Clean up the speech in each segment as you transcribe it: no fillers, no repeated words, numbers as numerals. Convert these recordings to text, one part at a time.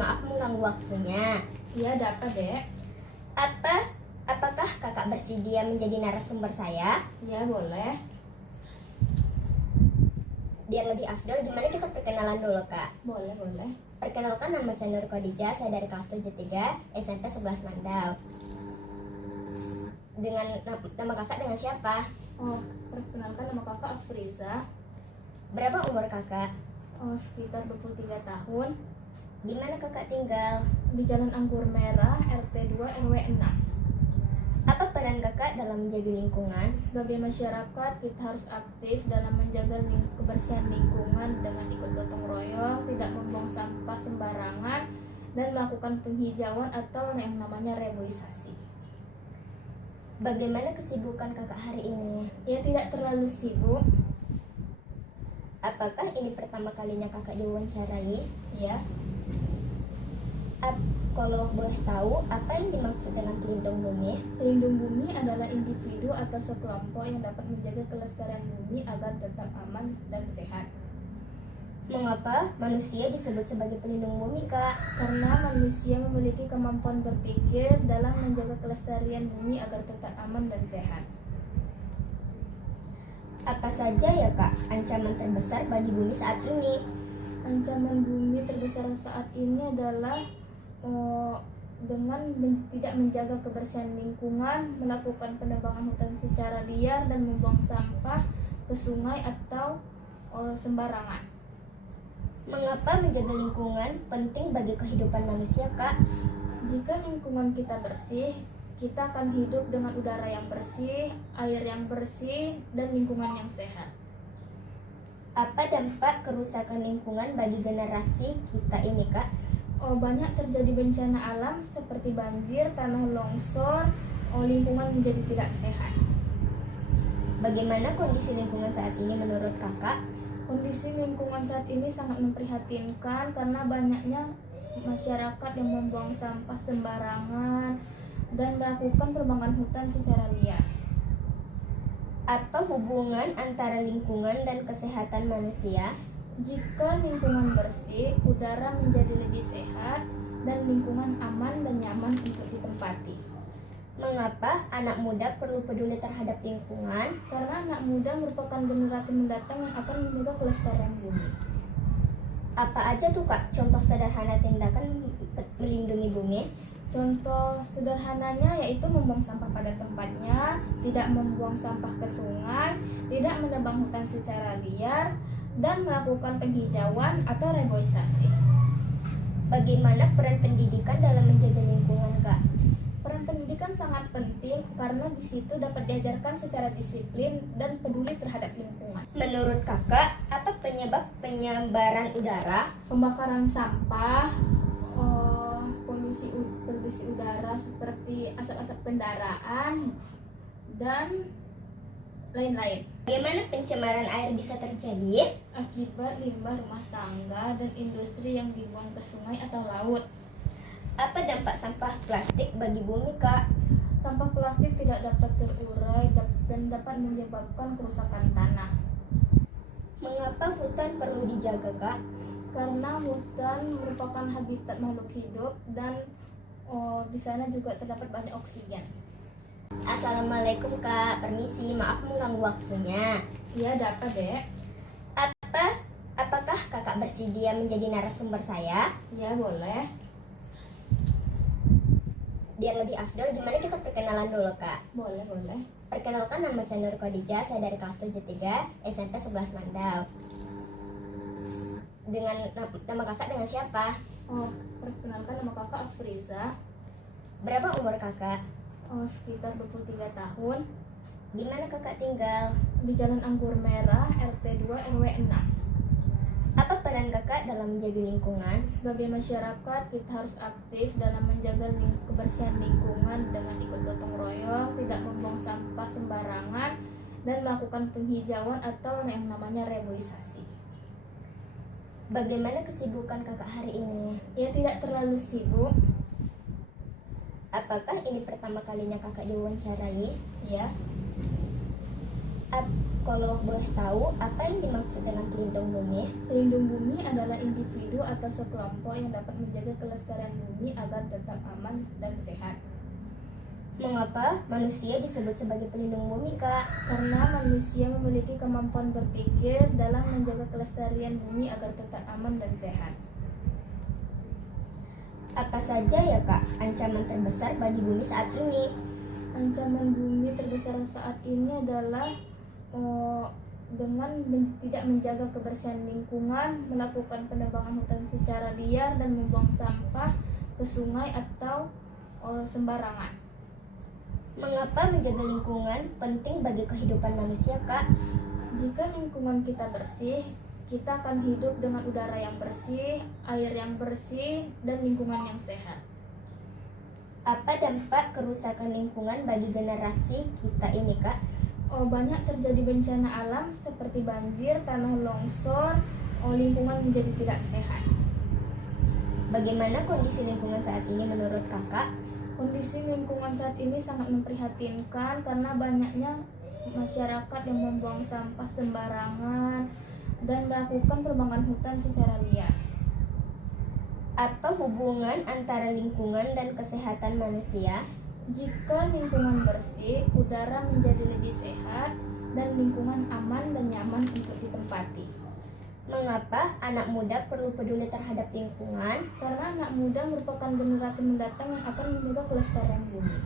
maaf mengganggu waktunya. Iya, ada apa, Dek? Apakah kakak bersedia menjadi narasumber saya? Iya, boleh. Biar lebih afdol, gimana kita perkenalan dulu, Kak? Boleh. Perkenalkan, nama saya Nur Khadijah, saya dari kelas 73 SMP 11 Mandau. Dengan nama kakak dengan siapa? Oh, perkenalkan, nama kakak Afriza. Berapa umur kakak? Oh, sekitar 23 tahun. Di mana kakak tinggal? Di Jalan Anggur Merah, RT 2 RW 6. Apa peran kakak dalam menjaga lingkungan? Sebagai masyarakat, kita harus aktif dalam menjaga kebersihan lingkungan dengan ikut gotong royong, tidak membuang sampah sembarangan, dan melakukan penghijauan atau yang namanya reboisasi. Bagaimana kesibukan kakak hari ini? Ya, tidak terlalu sibuk. Apakah ini pertama kalinya kakak diwawancarai? Ya, Kalau boleh tahu, apa yang dimaksud dengan pelindung bumi? pelindung bumi adalah individu atau sekelompok yang dapat menjaga kelestarian bumi agar tetap aman dan sehat. Mengapa manusia disebut sebagai pelindung bumi, Kak? Karena manusia memiliki kemampuan berpikir dalam menjaga kelestarian bumi agar tetap aman dan sehat. Apa saja ya, Kak, ancaman terbesar bagi bumi saat ini? Ancaman bumi terbesar saat ini adalah dengan tidak menjaga kebersihan lingkungan, melakukan penebangan hutan secara liar, dan membuang sampah ke sungai atau sembarangan. Mengapa menjaga lingkungan penting bagi kehidupan manusia, Kak? Jika lingkungan kita bersih, kita akan hidup dengan udara yang bersih, air yang bersih, dan lingkungan yang sehat. Apa dampak kerusakan lingkungan bagi generasi kita ini, Kak? Banyak terjadi bencana alam seperti banjir, tanah longsor, lingkungan menjadi tidak sehat. Bagaimana kondisi lingkungan saat ini menurut kakak? Kondisi lingkungan saat ini sangat memprihatinkan karena banyaknya masyarakat yang membuang sampah sembarangan dan melakukan penebangan hutan secara liar. Apa hubungan antara lingkungan dan kesehatan manusia? Jika lingkungan bersih, udara menjadi lebih sehat dan lingkungan aman dan nyaman untuk ditempati. Mengapa anak muda perlu peduli terhadap lingkungan? Karena anak muda merupakan generasi mendatang yang akan menjaga kelestarian bumi. Apa aja tuh, Kak, contoh sederhana tindakan melindungi bumi? Contoh sederhananya yaitu membuang sampah pada tempatnya, tidak membuang sampah ke sungai, tidak menebang hutan secara liar, dan melakukan penghijauan atau reboisasi. Bagaimana peran pendidikan dalam menjaga lingkungan, Kak? Peran pendidikan sangat penting karena di situ dapat diajarkan secara disiplin dan peduli terhadap lingkungan. Menurut kakak, apa penyebab penyebaran udara? Pembakaran sampah, polusi udara seperti asap-asap kendaraan, dan lain-lain. Bagaimana pencemaran air bisa terjadi? Akibat limbah rumah tangga dan industri yang dibuang ke sungai atau laut. Apa dampak sampah plastik bagi bumi, Kak? Sampah plastik tidak dapat terurai dan dapat menyebabkan kerusakan tanah. Mengapa hutan perlu dijaga, Kak? Karena hutan merupakan habitat makhluk hidup dan di sana juga terdapat banyak oksigen. Assalamualaikum, Kak, permisi, maaf mengganggu waktunya. Iya, ada apa, Dek? Apakah kakak bersedia menjadi narasumber saya? Iya, boleh. Biar lebih afdol, gimana kita perkenalan dulu, Kak? Boleh. Perkenalkan, nama saya Nur Khadijah, saya dari kelas 73 SMP 11 Mandau. Dengan nama kakak dengan siapa? Oh, perkenalkan, nama kakak Afriza. Berapa umur kakak? Oh, sekitar 23 tahun. Di mana kakak tinggal? Di Jalan Anggur Merah, RT 2 RW 6. Apa peran kakak dalam menjaga lingkungan? Sebagai masyarakat, kita harus aktif dalam menjaga kebersihan lingkungan dengan ikut gotong royong, tidak membuang sampah sembarangan, dan melakukan penghijauan atau yang namanya reboisasi. Bagaimana kesibukan kakak hari ini? Ya, tidak terlalu sibuk. Apakah ini pertama kalinya kakak diwawancarai? Ya, Kalau boleh tahu, apa yang dimaksud dengan pelindung bumi? Pelindung bumi adalah individu atau sekelompok yang dapat menjaga kelestarian bumi agar tetap aman dan sehat. Mengapa manusia disebut sebagai pelindung bumi, Kak? Karena manusia memiliki kemampuan berpikir dalam menjaga kelestarian bumi agar tetap aman dan sehat. Apa saja ya, Kak, ancaman terbesar bagi bumi saat ini? Ancaman bumi terbesar saat ini adalah dengan tidak menjaga kebersihan lingkungan, melakukan penebangan hutan secara liar, dan membuang sampah ke sungai atau sembarangan. Mengapa menjaga lingkungan penting bagi kehidupan manusia, Kak? Jika lingkungan kita bersih, kita akan hidup dengan udara yang bersih, air yang bersih, dan lingkungan yang sehat. Apa dampak kerusakan lingkungan bagi generasi kita ini, Kak? Banyak terjadi bencana alam seperti banjir, tanah longsor, lingkungan menjadi tidak sehat. Bagaimana kondisi lingkungan saat ini menurut Kakak? Kondisi lingkungan saat ini sangat memprihatinkan karena banyaknya masyarakat yang membuang sampah sembarangan dan melakukan penebangan hutan secara liar. Apa hubungan antara lingkungan dan kesehatan manusia? Jika lingkungan bersih, udara menjadi lebih sehat dan lingkungan aman dan nyaman untuk ditempati. Mengapa anak muda perlu peduli terhadap lingkungan? Karena anak muda merupakan generasi mendatang yang akan menjaga kelestarian bumi.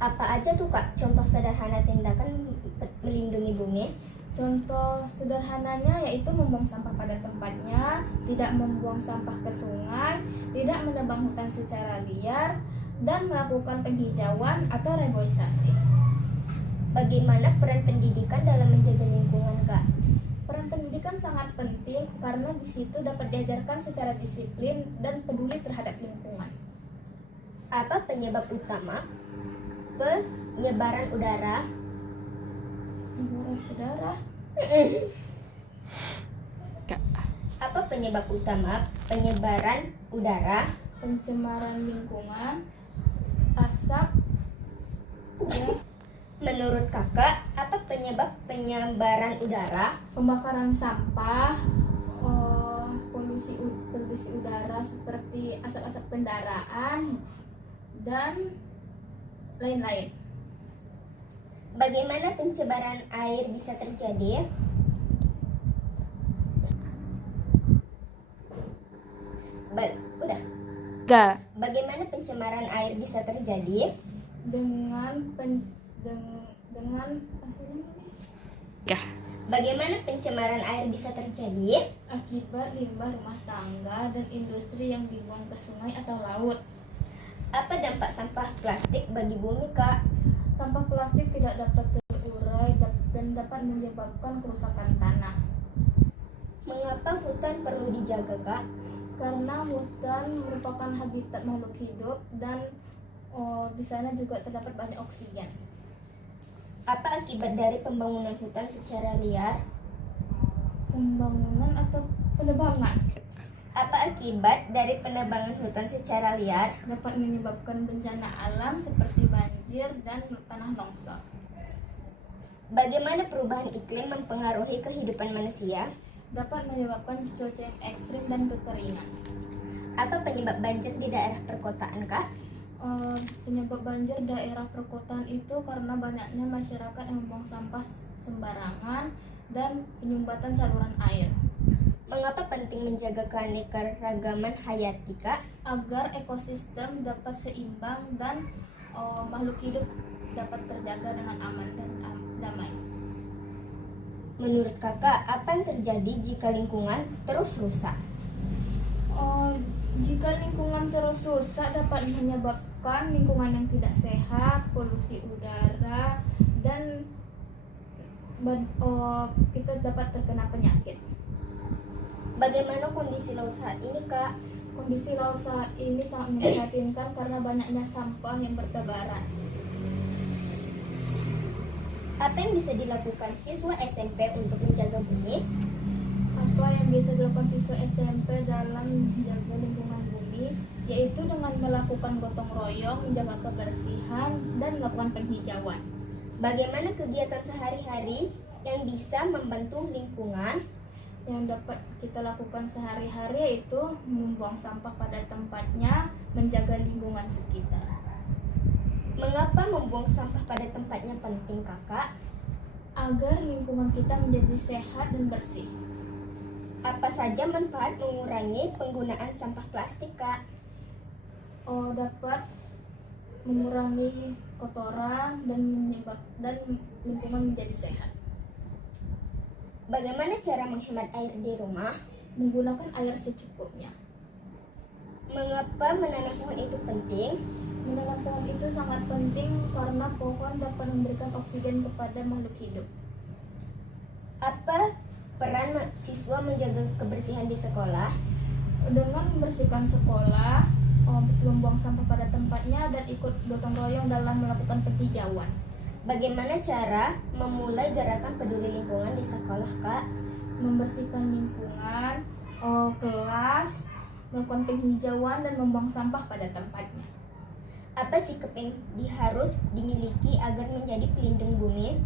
Apa aja tuh, Kak, contoh sederhana tindakan melindungi bumi? Contoh sederhananya yaitu membuang sampah pada tempatnya, tidak membuang sampah ke sungai, tidak menebang hutan secara liar, dan melakukan penghijauan atau reboisasi. Bagaimana peran pendidikan dalam menjaga lingkungan, Kak? Peran pendidikan sangat penting karena di situ dapat diajarkan secara disiplin dan peduli terhadap lingkungan. Apa penyebab utama penyebaran udara? Apa penyebab utama penyebaran udara? Pencemaran lingkungan, asap, ya, Menurut Kakak, apa penyebab penyebaran udara? pembakaran sampah, polusi udara seperti asap-asap kendaraan, dan lain-lain. Bagaimana pencemaran air bisa terjadi? Bagaimana pencemaran air bisa terjadi? Bagaimana pencemaran air bisa terjadi? Akibat limbah rumah tangga dan industri yang dibuang ke sungai atau laut. Apa dampak sampah plastik bagi bumi, Kak? Sampah plastik tidak dapat terurai dan dapat menyebabkan kerusakan tanah. Mengapa hutan perlu dijaga, Kak? Karena hutan merupakan habitat makhluk hidup dan di sana juga terdapat banyak oksigen. Apa akibat dari pembangunan hutan secara liar? Pembangunan atau penebangan Apa akibat dari penebangan hutan secara liar? dapat menyebabkan bencana alam seperti banjir dan tanah longsor. Bagaimana perubahan iklim mempengaruhi kehidupan manusia? Dapat menyebabkan cuaca yang ekstrim dan kekeringan. Apa penyebab banjir di daerah perkotaan, Kak? Penyebab banjir daerah perkotaan itu karena banyaknya masyarakat yang membuang sampah sembarangan dan penyumbatan saluran air. Mengapa penting menjaga keanekaragaman hayati, Kak? Agar ekosistem dapat seimbang dan makhluk hidup dapat terjaga dengan aman dan damai. Menurut Kakak, apa yang terjadi jika lingkungan terus rusak? Jika lingkungan terus rusak dapat menyebabkan lingkungan yang tidak sehat, polusi udara, dan kita dapat terkena penyakit. Bagaimana kondisi laut saat ini, Kak? Kondisi laut saat ini sangat memprihatinkan karena banyaknya sampah yang bertebaran. Apa yang bisa dilakukan siswa SMP untuk menjaga bumi? Apa yang bisa dilakukan siswa SMP dalam menjaga lingkungan bumi, yaitu dengan melakukan gotong royong, menjaga kebersihan, dan melakukan penghijauan. Bagaimana kegiatan sehari-hari yang bisa membantu lingkungan? Yang dapat kita lakukan sehari-hari yaitu membuang sampah pada tempatnya, menjaga lingkungan sekitar. Mengapa membuang sampah pada tempatnya penting, Kakak? Agar lingkungan kita menjadi sehat dan bersih. Apa saja manfaat mengurangi penggunaan sampah plastik, Kak? Dapat mengurangi kotoran dan lingkungan menjadi sehat. Bagaimana cara menghemat air di rumah? Menggunakan air secukupnya. Mengapa menanam pohon itu penting? Menanam pohon itu sangat penting karena pohon dapat memberikan oksigen kepada makhluk hidup. Apa peran siswa menjaga kebersihan di sekolah? Dengan membersihkan sekolah, membuang sampah pada tempatnya, dan ikut gotong royong dalam melakukan penghijauan. Bagaimana cara memulai gerakan peduli lingkungan di sekolah, Kak? Membersihkan lingkungan, kelas, melakukan penghijauan, dan membuang sampah pada tempatnya. Apa sikap yang harus dimiliki agar menjadi pelindung bumi?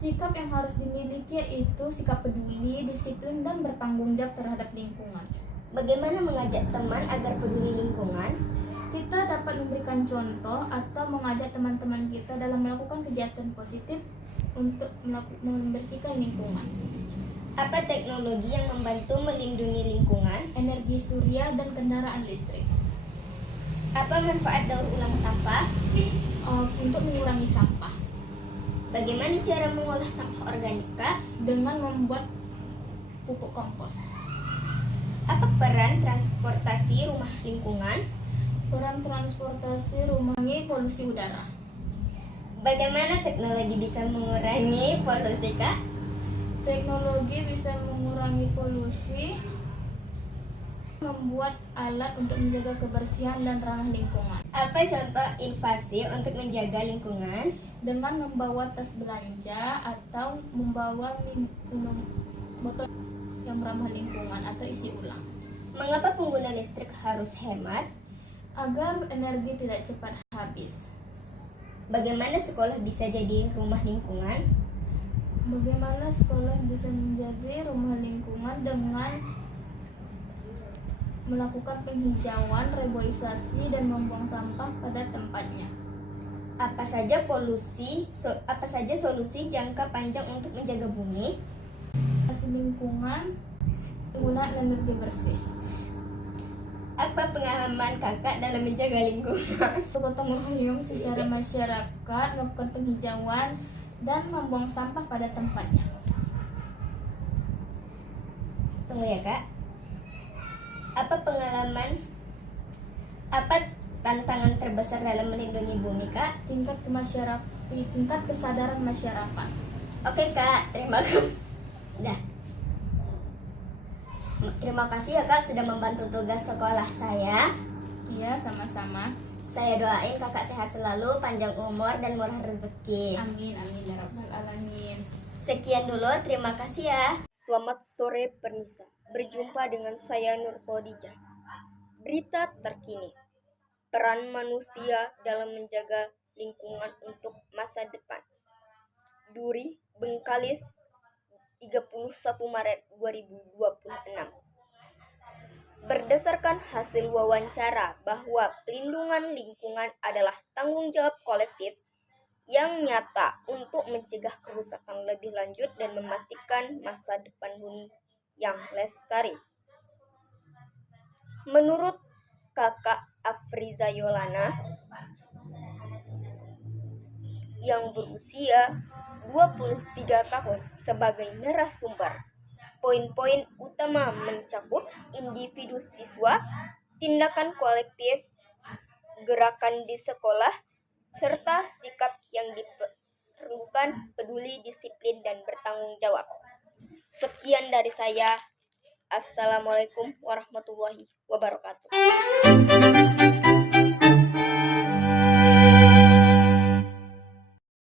Sikap yang harus dimiliki yaitu sikap peduli, disiplin, dan bertanggung jawab terhadap lingkungan. Bagaimana mengajak teman agar peduli lingkungan? Kita dapat memberikan contoh atau mengajak teman-teman kita dalam melakukan kegiatan positif untuk membersihkan lingkungan. Apa teknologi yang membantu melindungi lingkungan? Energi surya dan kendaraan listrik. Apa manfaat daur ulang sampah? Untuk mengurangi sampah. Bagaimana cara mengolah sampah organik, Kak? Dengan membuat pupuk kompos. Apa peran transportasi rumah lingkungan? Peran transportasi mengurangi polusi udara. Bagaimana teknologi bisa mengurangi polusi, Kak? Teknologi bisa mengurangi polusi, membuat alat untuk menjaga kebersihan dan ramah lingkungan. Apa contoh inovasi untuk menjaga lingkungan? Dengan membawa tas belanja atau membawa minum botol yang ramah lingkungan atau isi ulang. Mengapa pengguna listrik harus hemat? Agar energi tidak cepat habis. Bagaimana sekolah bisa jadi rumah lingkungan? Bagaimana sekolah bisa menjadi rumah lingkungan dengan melakukan penghijauan, reboisasi, dan membuang sampah pada tempatnya. Apa saja solusi jangka panjang untuk menjaga bumi? Lingkungan, penggunaan energi bersih. Apa pengalaman Kakak dalam menjaga lingkungan? Gotong royong secara masyarakat, melakukan penghijauan, dan membuang sampah pada tempatnya. Tunggu ya, Kak. Apa tantangan terbesar dalam melindungi bumi, Kak? Tingkat kesadaran masyarakat. Oke, Kak, terima kasih ya, Kak, sudah membantu tugas sekolah saya. Iya, sama-sama. Saya doain Kakak sehat selalu, panjang umur, dan murah rezeki. Amin, amin ya rabbal alamin. Sekian dulu, terima kasih ya. Selamat sore Pernisa, berjumpa dengan saya Nur Khadijah. Berita terkini, peran manusia dalam menjaga lingkungan untuk masa depan. Duri, Bengkalis, 31 Maret 2026. Berdasarkan hasil wawancara bahwa pelindungan lingkungan adalah tanggung jawab kolektif yang nyata untuk mencegah kerusakan lebih lanjut dan memastikan masa depan bumi yang lestari. Menurut Kakak Afriza Yolana yang berusia 23 tahun sebagai narasumber, poin-poin utama mencakup individu siswa, tindakan kolektif, gerakan di sekolah, serta sikap yang diperlukan peduli, disiplin, dan bertanggung jawab. Sekian dari saya. Assalamualaikum warahmatullahi wabarakatuh.